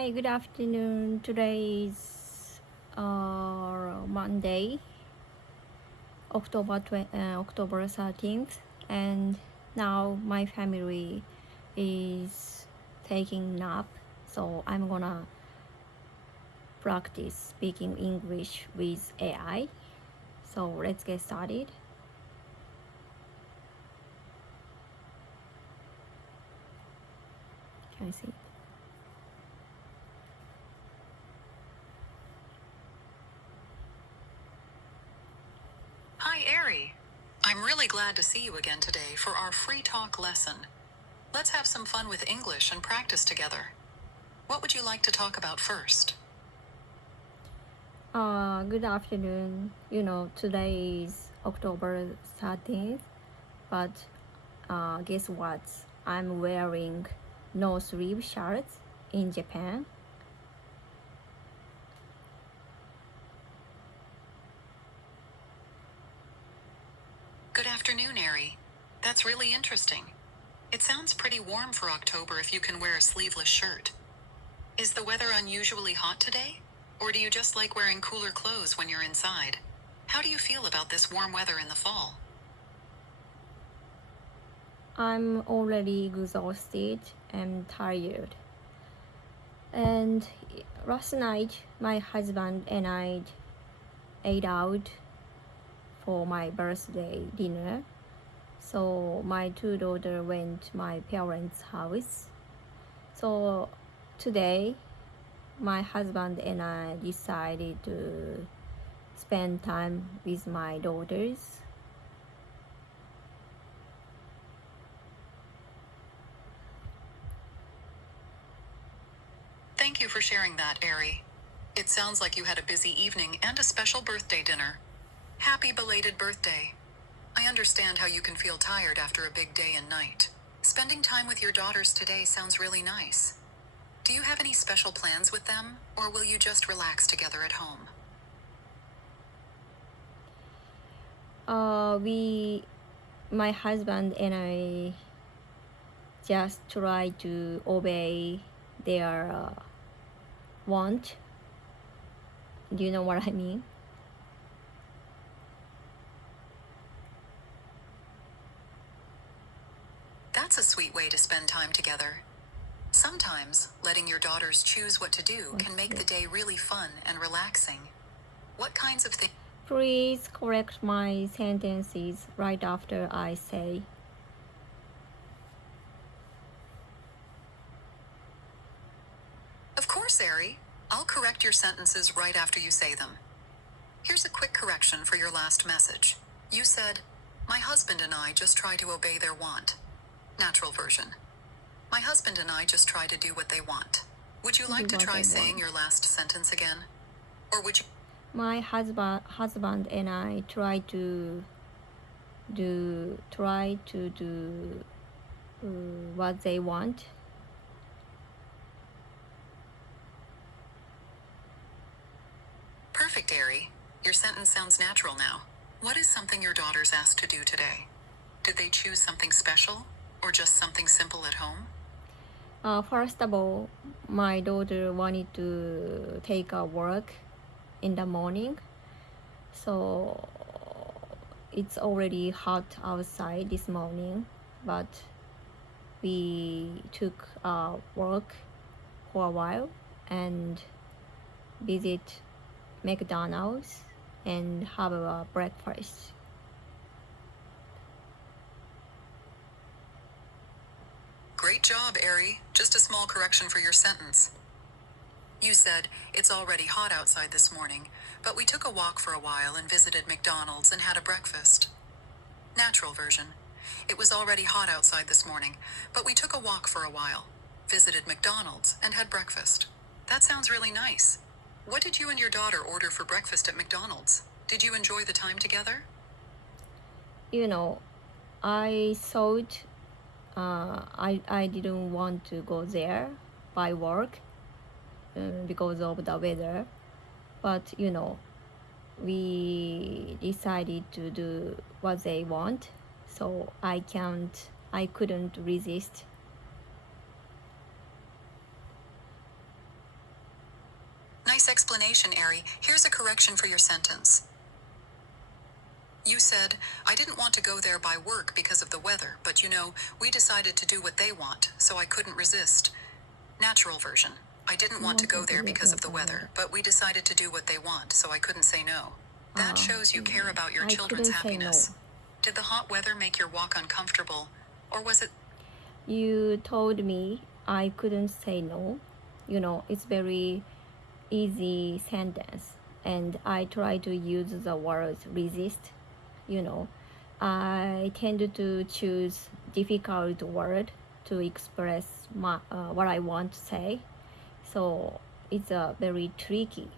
Hi, good afternoon. Today is Monday, October 13th, and now my family is taking nap, so I'm gonna practice speaking English with AI. So let's get started. Can I see? Hi, Ari. I'm really glad to see you again today for our free talk lesson. Let's have some fun with English and practice together. What would you like to talk about first? Good afternoon. Today is October 13th, but guess what? I'm wearing no sleeve shirts in Japan. Good afternoon, Ari. That's really interesting. It sounds pretty warm for October if you can wear a sleeveless shirt. Is the weather unusually hot today? Or do you just like wearing cooler clothes when you're inside? How do you feel about this warm weather in the fall? I'm already exhausted and tired. And last night, my husband and I ate out for my birthday dinner. So my two daughters went to my parents' house. So today, my husband and I decided to spend time with my daughters. Thank you for sharing that, Ari. It sounds like you had a busy evening and a special birthday dinner. Happy belated birthday. I understand how you can feel tired after a big day and night. Spending time with your daughters today sounds really nice. Do you have any special plans with them, or will you just relax together at home? My husband and I just try to obey their want. Do you know what I mean? That's a sweet way to spend time together. Sometimes, letting your daughters choose what to do can make the day really fun and relaxing. What kinds of things? Please correct my sentences right after I say. Of course, Ari. I'll correct your sentences right after you say them. Here's a quick correction for your last message. You said, "My husband and I just try to obey their want." Natural version. My husband and I just try to do what they want. Would you like to try saying your last sentence again? Or would you? My husband and I try to do what they want. Perfect, Ari. Your sentence sounds natural now. What is something your daughters asked to do today? Did they choose something special, or just something simple at home? First of all, my daughter wanted to take a walk in the morning, so it's already hot outside this morning, but we took a walk for a while and visit McDonald's and have a breakfast. Great job, Ari. Just a small correction for your sentence. You said, "It's already hot outside this morning, but we took a walk for a while and visited McDonald's and had a breakfast." Natural version. It was already hot outside this morning, but we took a walk for a while, visited McDonald's, and had breakfast. That sounds really nice. What did you and your daughter order for breakfast at McDonald's? Did you enjoy the time together? I thought I didn't want to go there by work because of the weather, but we decided to do what they want, so I I couldn't resist. Nice explanation, Ari. Here's a correction for your sentence. You said, I didn't want to go there by work because of the weather, but we decided to do what they want, so I couldn't resist. Natural version. I didn't want to go there because of the weather, but we decided to do what they want, so I couldn't say no. That shows you care about your I children's couldn't say no. happiness. Did the hot weather make your walk uncomfortable, or was it? You told me I couldn't say no. It's very easy sentence, and I try to use the words resist. I tend to choose difficult word to express what I want to say, so it's very tricky.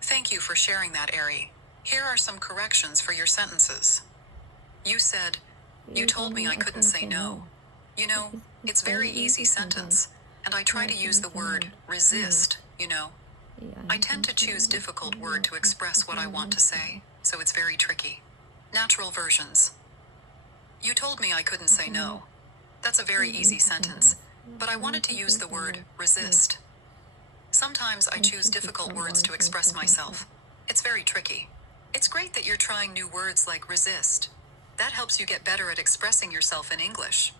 Thank you for sharing that, Ari. Here are some corrections for your sentences. You said, you told me I couldn't say no. It's very easy sentence, and I try to use the word resist, I tend to choose difficult word to express what I want to say, so it's very tricky. Natural versions. You told me I couldn't say no. That's a very easy sentence, but I wanted to use the word resist. Sometimes I choose difficult words to express myself. It's very tricky. It's great that you're trying new words like resist. That helps you get better at expressing yourself in English.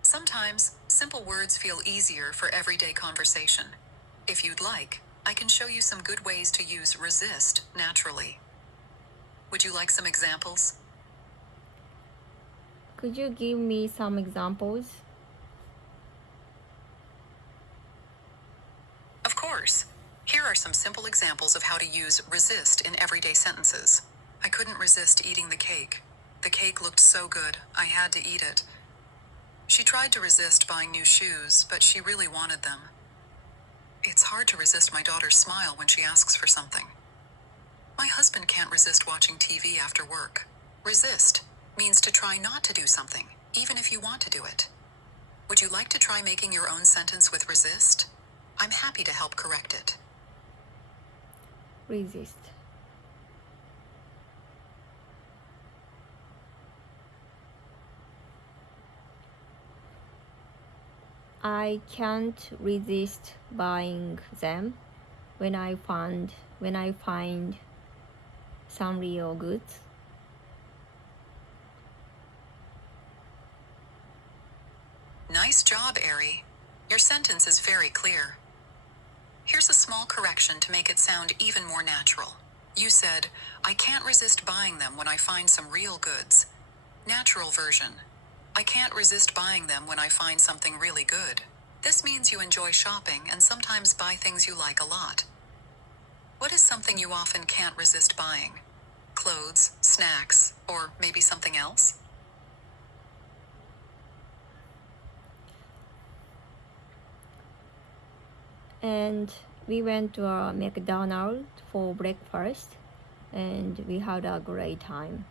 Sometimes, simple words feel easier for everyday conversation. If you'd like, I can show you some good ways to use resist naturally. Would you like some examples? Could you give me some examples? Of course. Here are some simple examples of how to use resist in everyday sentences. I couldn't resist eating the cake. The cake looked so good, I had to eat it. She tried to resist buying new shoes, but she really wanted them. It's hard to resist my daughter's smile when she asks for something. My husband can't resist watching TV after work. Resist means to try not to do something, even if you want to do it. Would you like to try making your own sentence with resist? I'm happy to help correct it. Resist. I can't resist buying them when I find some real goods. Nice job, Ari. Your sentence is very clear. Here's a small correction to make it sound even more natural. You said, I can't resist buying them when I find some real goods. Natural version. I can't resist buying them when I find something really good. This means you enjoy shopping and sometimes buy things you like a lot. What is something you often can't resist buying? Clothes, snacks, or maybe something else? And we went to a McDonald's for breakfast, and we had a great time.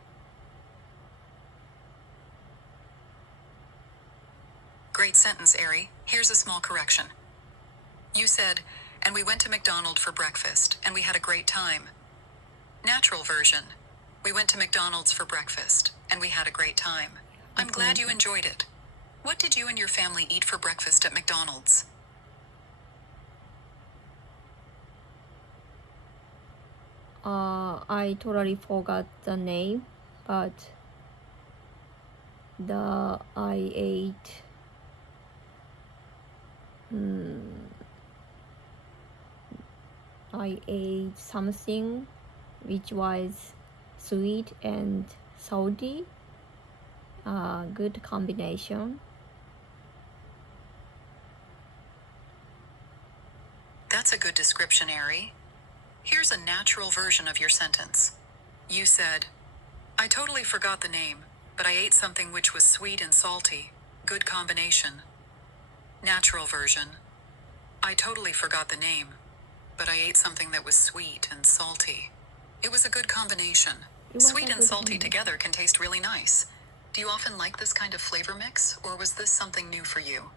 Great sentence, Ari. Here's a small correction. You said, and we went to McDonald's for breakfast, and we had a great time. Natural version. We went to McDonald's for breakfast, and we had a great time. I'm glad you enjoyed it. What did you and your family eat for breakfast at McDonald's? I totally forgot the name, but I ate something which was sweet and salty. Good combination. That's a good description, Ari. Here's a natural version of your sentence. You said, I totally forgot the name, but I ate something which was sweet and salty. Good combination. Natural version. I totally forgot the name, but I ate something that was sweet and salty. It was a good combination. Sweet and salty together can taste really nice. Do you often like this kind of flavor mix, or was this something new for you?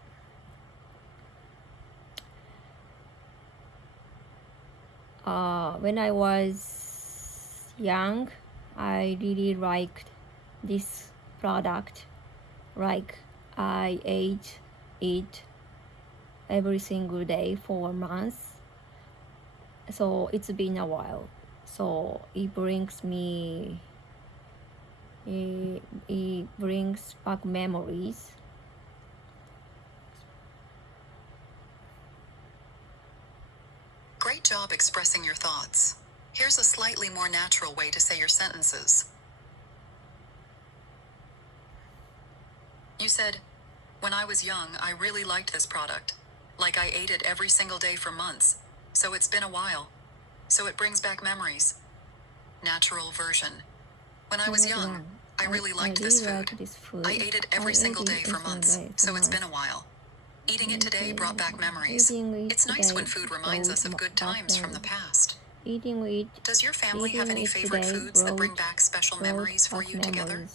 When I was young, I really liked this product. Like I ate it every single day for a month. So it's been a while. So it brings back memories. Great job expressing your thoughts. Here's a slightly more natural way to say your sentences. You said, "When I was young, I really liked this product. Like I ate it every single day for months. So it's been a while. So it brings back memories." Natural version. When I was young, I really liked this food. I ate it every single day for months. So it's been a while. Eating it today brought back memories. It's nice when food reminds us of good times from the past. Eating it. Does your family have any favorite foods that bring back special memories for you together?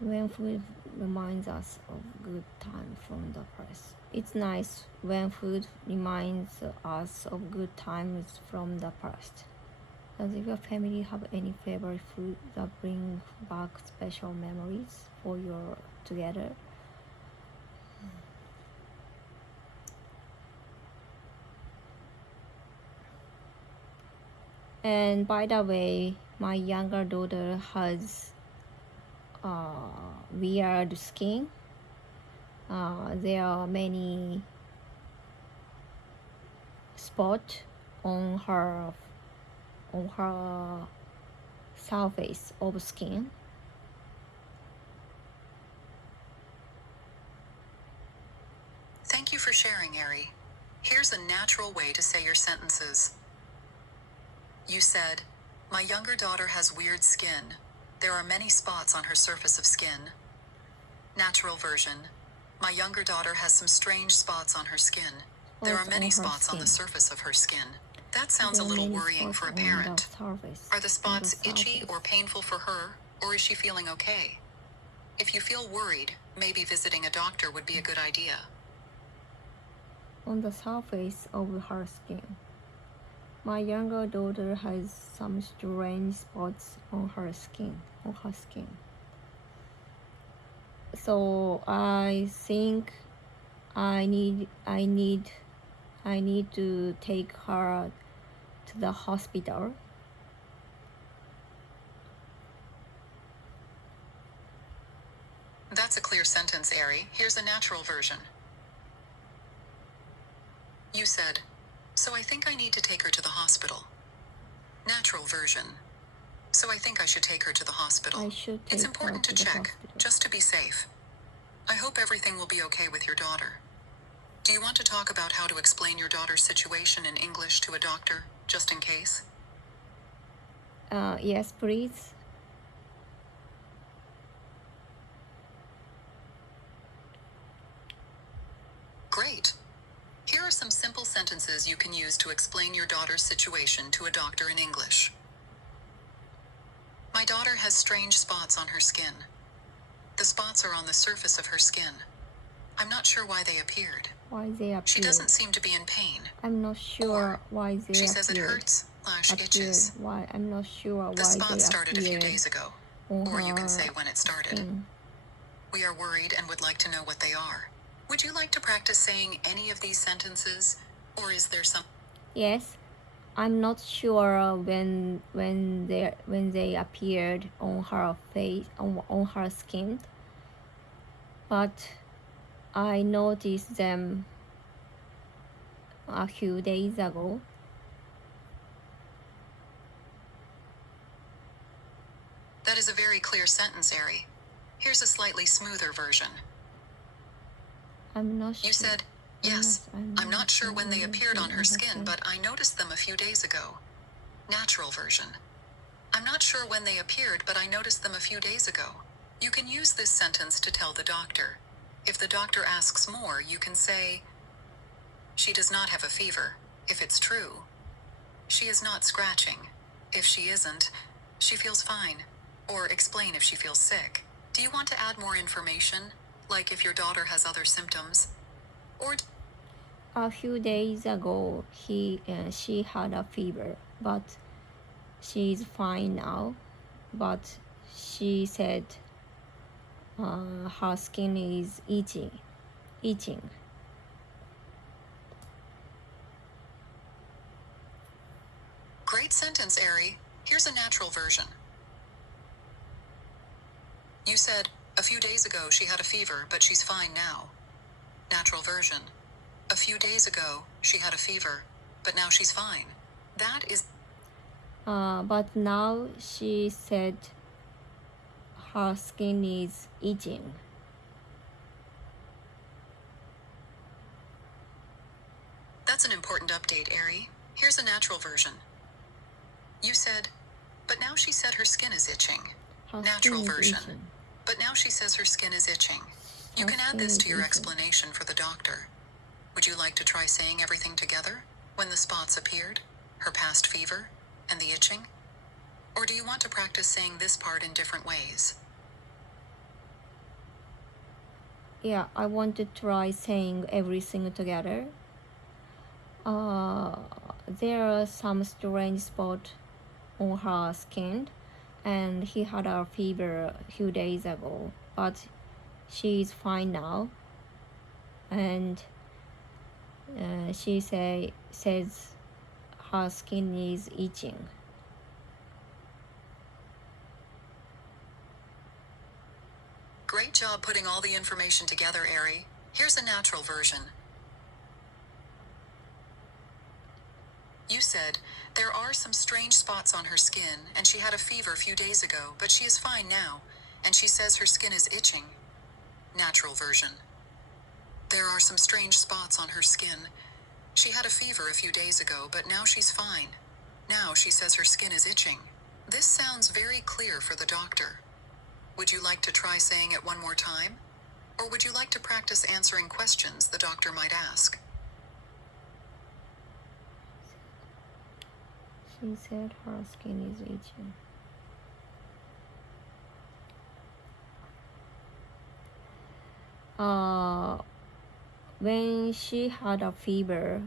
When food reminds us of good time from the past. It's nice when food reminds us of good times from the past. Does your family have any favorite food that bring back special memories for your together? And by the way, my younger daughter has weird skin. There are many spots on her surface of skin. Thank you for sharing, Ari. Here's a natural way to say your sentences. You said, "My younger daughter has weird skin. There are many spots on her surface of skin." Natural version. My younger daughter has some strange spots on her skin. There are many spots on the surface of her skin. That sounds a little worrying for a parent. Are the spots itchy or painful for her, or is she feeling okay? If you feel worried, maybe visiting a doctor would be a good idea. On the surface of her skin. My younger daughter has some strange spots on her skin. So I think I need to take her to the hospital. That's a clear sentence, Ari. Here's a natural version. You said, "So I think I need to take her to the hospital." Natural version. So I think I should take her to the hospital. It's important to check, just to be safe. I hope everything will be okay with your daughter. Do you want to talk about how to explain your daughter's situation in English to a doctor, just in case? Yes, please. Great. Here are some simple sentences you can use to explain your daughter's situation to a doctor in English. My daughter has strange spots on her skin. The spots are on the surface of her skin. I'm not sure why they appeared. She doesn't seem to be in pain. I'm not sure why they She says it hurts, itches. Why? I'm not sure why The spots they started a few days ago. Or you can say when it started. Skin. We are worried and would like to know what they are. Would you like to practice saying any of these sentences? Or is there some... Yes, I'm not sure when they appeared on her face on her skin, but I noticed them a few days ago. That is a very clear sentence, Ari. Here's a slightly smoother version. I'm not sure. You said, "Yes, I'm not sure when they appeared on her skin, but I noticed them a few days ago." Natural version. I'm not sure when they appeared, but I noticed them a few days ago. You can use this sentence to tell the doctor. If the doctor asks more, you can say, "She does not have a fever, if it's true. She is not scratching. If she isn't, she feels fine." Or explain if she feels sick. Do you want to add more information? Like if your daughter has other symptoms? Or... A few days ago, she had a fever, but she's fine now. But she said her skin is itching. sentence, Ari. Here's a natural version. You said, a few days ago she had a fever, but she's fine now. Natural version. A few days ago she had a fever, but now she's fine. That is. But now she said her skin is itching. That's an important update, Ari. Here's a natural version. You said, but now she said her skin is itching. Her Natural skin is version. itching. But now she says her skin is itching. You Her can add skin this is to your itching. explanation for the doctor. Would you like to try saying everything together? When the spots appeared, her past fever, and the itching? Or do you want to practice saying this part in different ways? Yeah, I want to try saying everything together. There are some strange spots on her skin, and he had a fever a few days ago, but she is fine now. And she says her skin is itching. Great job putting all the information together, Ari. Here's a natural version. You said, there are some strange spots on her skin, and she had a fever a few days ago, but she is fine now, and she says her skin is itching. Natural version. There are some strange spots on her skin. She had a fever a few days ago, but now she's fine. Now she says her skin is itching. This sounds very clear for the doctor. Would you like to try saying it one more time? Or would you like to practice answering questions the doctor might ask? She said her skin is itching. When she had a fever,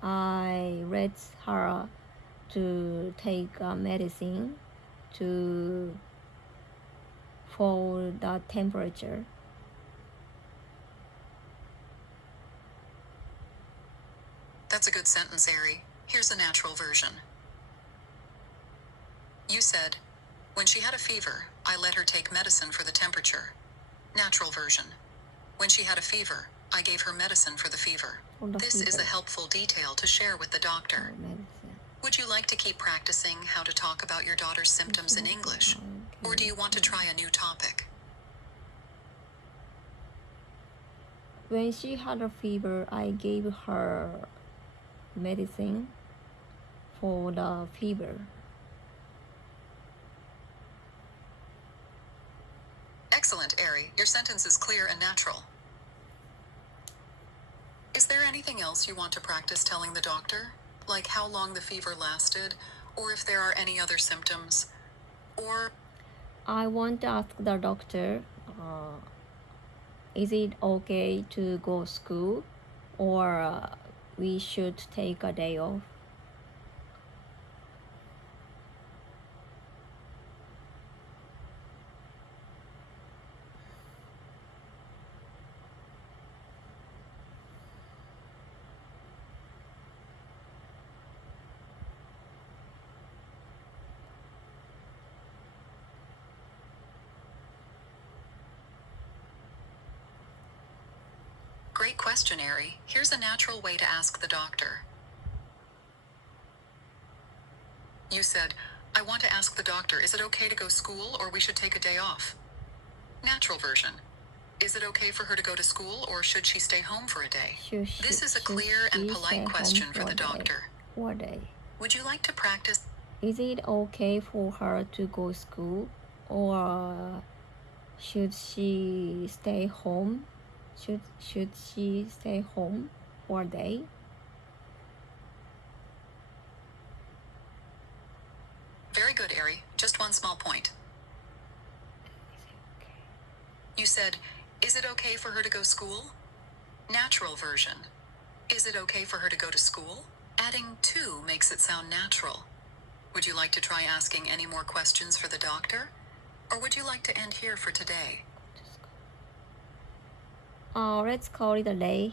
I read her to take a medicine for the temperature. That's a good sentence, Ari. Here's a natural version. You said, when she had a fever, I let her take medicine for the temperature. Natural version. When she had a fever, I gave her medicine for the fever. This is a helpful detail to share with the doctor. Would you like to keep practicing how to talk about your daughter's symptoms in English? Or do you want to try a new topic? When she had a fever, I gave her medicine for the fever. Excellent, Ari. Your sentence is clear and natural. Is there anything else you want to practice telling the doctor? Like how long the fever lasted, or if there are any other symptoms? Or I want to ask the doctor, is it okay to go to school, or we should take a day off? great question, Ari. Here's a natural way to ask the doctor. You said, I want to ask the doctor, is it okay to go to school or we should take a day off? Natural version. Is it okay for her to go to school or should she stay home for a day? This is a clear and polite question for the doctor. What day? Would you like to practice? Is it okay for her to go to school, or should she stay home? Should she stay home for a day? Very good, Ari. Just one small point. You said, is it okay for her to go to school? Natural version. Is it okay for her to go to school? Adding to makes it sound natural. Would you like to try asking any more questions for the doctor? Or would you like to end here for today? Let's call it a day.